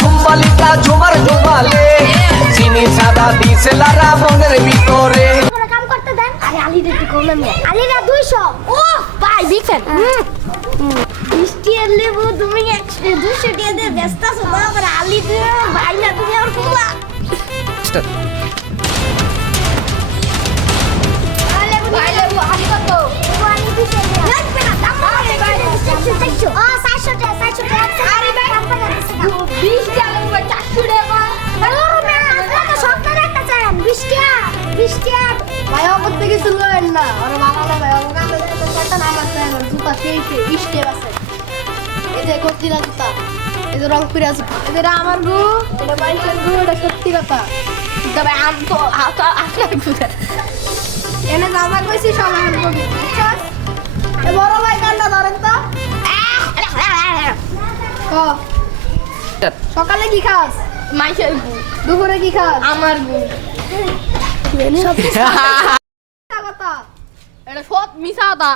ঝুম্বালিকা ঝুমার ঝুমালে চিনি সাদা দিছেলা রাবণের ভিতরে কাম করতে দেন। আরে আলির একটু কম না মিয়া। আলিরা 200। ও ভাই বিগ ফ্যান। মিষ্টি আর লেবু তুমি 200 টাকা দিয়ে ব্যস্ত আছো না আবার আলি দিয়ে ভাই না তুমি আর পোলা। ভাই লেবু আলি কত? লেবু আলি 200 টাকা। লাগবে না দাম আছে ভাই 400 ও 400 টাকা 400 টাকা। আরে ভাই 20 টাকা লেবু 400 টাকা। হ্যালো মিয়া আসলে তো সপ্তাহে একটা চাই 20 টাকা 20 টাকা। ভাই আমার থেকে শুনলেন না আরে বানালে ভাই আমার কাছে তো একটা নাম আছে আমার জুতা সেই স্টেপ আছে এই যে কতিরা জুতা এই যে রংপুরা জুতা এটা আমার গু এটা বাইকের গু এটা সত্যি কথা তবে আম তো আসলে ঘুরে এনে জামা কইছি সবাই আনবো বুঝছস এ বড় ভাই কান্না ধরেন তো ও সকালে কি খাস মাইশের গু দুপুরে কি খাস আমার গু কথা এটা সব মিছা কথা